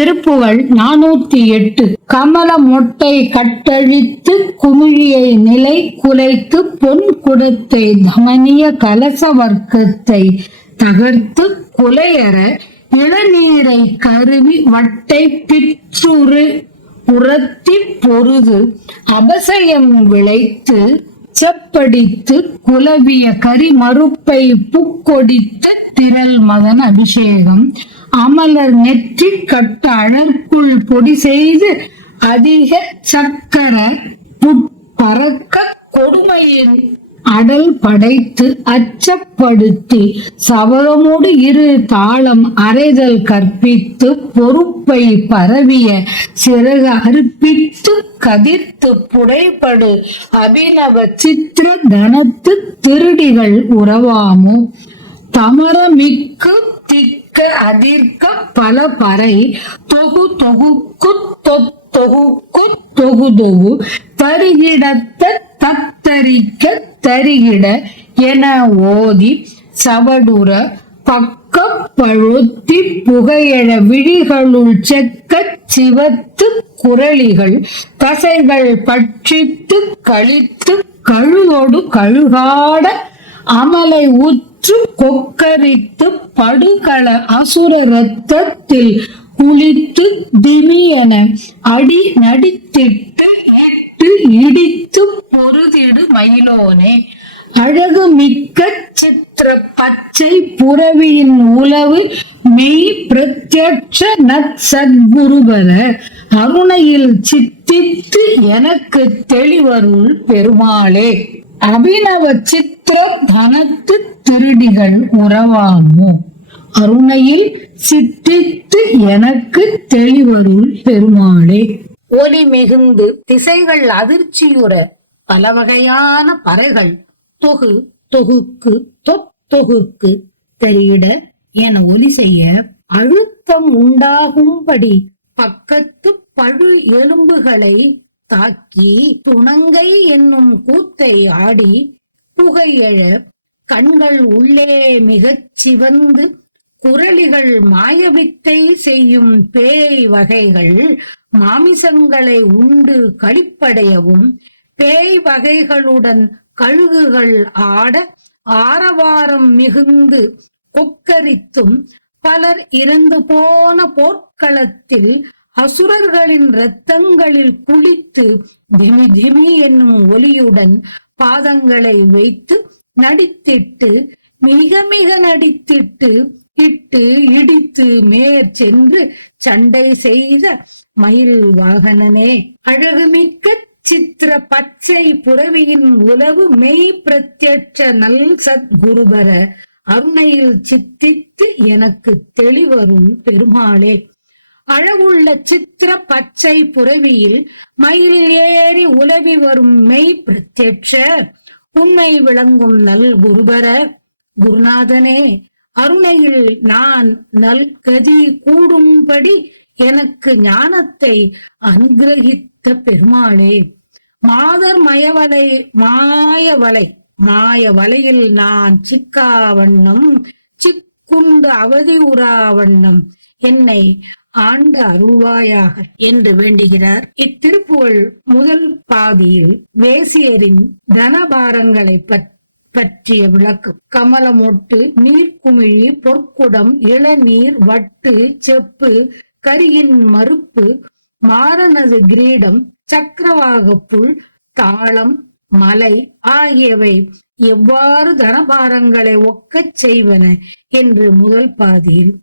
திருப்புகழ் நானூத்தி எட்டு. கமல மொட்டை கட்டழித்து குமிழியை நிலை குலைத்து பொன் குடத்தை தமனிய கலச வர்க்கத்தை தகர்த்து குலையற இளநீரை கருவி வட்டை பிற்றுரு உரத்தி பொருது அபசயம் விளைத்து செப்படித்து குலவிய கரி மறுப்பை புக்கொடித்து திரள் மதன் அபிஷேகம். அமலர் நெற்றி கட்ட அழற்குள் பொடி செய்து அதிக சக்கர பறக்க கொடுமையின் அடல் படைத்து அச்சப்படுத்தி சவரமோடு இரு தாளம் அறைதல் கற்பித்து பொறுப்பை பரவிய சிறகு அறுப்பித்து கதிர்த்து புடைபடு அபிநவ சித்திர தனத்து திருடிகள் உறவாமோ? தமரமிக்கு திக்க அதிர்க்க பல பறை தொகு தொகுக்கு தொகுக்கு தொகு தொகு தருகிடத்த தத்தரிக்க தருகிட என ஓதி சவடுற பக்க பழுத்தி புகையழ விழிகளுள் செக்க சிவத்து குரளிகள் தசைகள் பட்சித்து கழித்து கழுதோடு கழுகாட அமலை உற்று கொக்கரித்து படுகள அசுர ரத்தத்தில் குளித்து திமியன. அடி நடித்திட்டு இட்டு இடித்து பொருதிடு மயிலோனே. அழகு மிக்க சித்திர பச்சை புறவியின் உளவு மெய் பிரத்யட்ச நத் சத்குருபர அருணையில் சித்தித்து எனக்கு தெளிவருள் பெருமாளே. அபிநவ சித்திர தனத்து திருடிகள் உறவாமோ? அருணையில் சித்தித்து எனக்கு தெளிவருள் பெருமாளே. ஒலி மிகுந்து திசைகள் அதிர்ச்சியுற பல வகையான பறைகள் தொகு தொகுக்கு தொத்தொகுக்கு தெரியிட என ஒலி செய்ய அழுத்தம் உண்டாகும்படி பக்கத்து பழு எலும்புகளை தாக்கி துணங்கை என்னும் கூத்தை ஆடி புகையழ கண்கள் உள்ளே மிகச் சிவந்து குரலிகள் மாயவித்தை செய்யும் பேய் வகைகள் மாமிசங்களை உண்டு களிப்படையவும் பேய் வகைகளுடன் கழுகுகள் ஆட ஆரவாரம் மிகுந்து கொக்கரித்தும் பலர் இறந்து போன போர்க்களத்தில் அசுரர்களின் இரத்தங்களில் குளித்து திமி திமி என்னும் ஒலியுடன் பாதங்களை வைத்து நடித்திட்டு மிக மிக நடித்திட்டு இட்டு இடித்து மேற் சென்று சண்டை செய்த மயில் வாகனனே. அழகுமிக்க சித்திர பச்சை புறவியின் உலவு மெய் பிரத்யட்ச நல் சத்குருபர அருணையில் சித்தித்து எனக்கு தெளிவருள் பெருமாளே. அழகுள்ள சித்திர பச்சை புறவியில் மயில் ஏறி உலவி வரும் மெய் பிரத்யட்ச உண்மை விளங்கும் நல் குருபர குருநாதனே அருணையில் நான் நல் கதி கூடும்படி எனக்கு ஞானத்தை அனுகிரகித்த பெருமாளே. மாதர் மயவலை மாயவலை மாய வலையில் நான் சிக்காவண்ணம் சிக்குண்டு அவதி உறாவண்ணம் என்னை ஆண்ட அருள்வாயாக என்று வேண்டுகிறார். இத்திருப்புகழ் முதல் பாதியில் வேசியரின் தனபாரங்களை பற்றி பற்றிய விளக்கம். கமலமொட்டு நீர்க்குமிழி பொற்குடம் இளநீர் வட்டு செப்பு கரியின் மறுப்பு மாறனது கிரீடம் சக்கரவாக புல் தாளம் மலை ஆகியவை எவ்வாறு தனபாரங்களை ஒக்கச் செய்வன என்று முதல் பாதியில்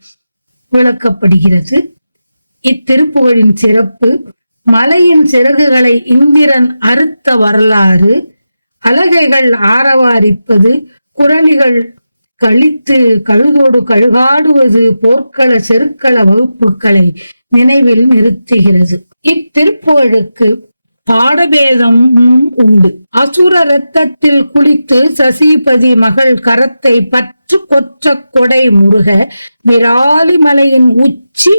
விளக்கப்படுகிறது. இத்திருப்புகழின் சிறப்பு மலையின் சிறகுகளை இந்திரன் அறுத்த வரலாறு அலகைகள் ஆரவாரிப்பது குரலிகள் கழித்து கழுதோடு கழுகாடுவது போர்க்கள செருக்கள வகுப்புகளை நினைவில் நிறுத்துகிறது. இத்திருப்புகழுக்கு பாடபேதமும் உண்டு. அசுர ரத்தத்தில் குளித்து சசிபதி மகள் கரத்தை பற்று கொற்ற கொடை முருக விராலி மலையின் உச்சி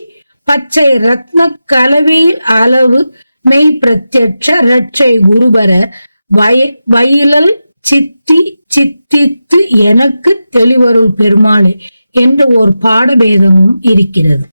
பச்சை ரத்ன கலவியில் அளவு மெய் பிரத்யட்ச ரட்சை குருபர வய வயலல் சித்தி சித்தித்து எனக்கு தெளிவருள் பெருமாளே என்ற ஒரு பாடபேதமும் இருக்கிறது.